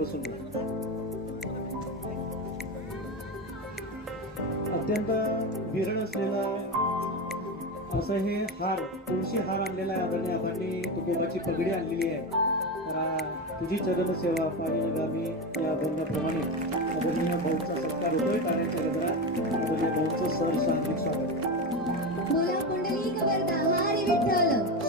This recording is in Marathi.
बसून घ्या. अत्यंत विरळ असलेला असं हे हार, तुळशी हार आणलेला आहे आदरणीय आबांनी. तुकोबाची पगडी आणलेली आहे. तर तुझी चरण सेवा पाणी आम्ही या बोलण्याप्रमाणे आदरणीय भाऊचा सत्कार होतोय. टाळ्यांच्या गजरात आदरणीय भाऊचं सर सांगिक स्वागत. बोला पुंडलिक वरदा हरी विठ्ठल.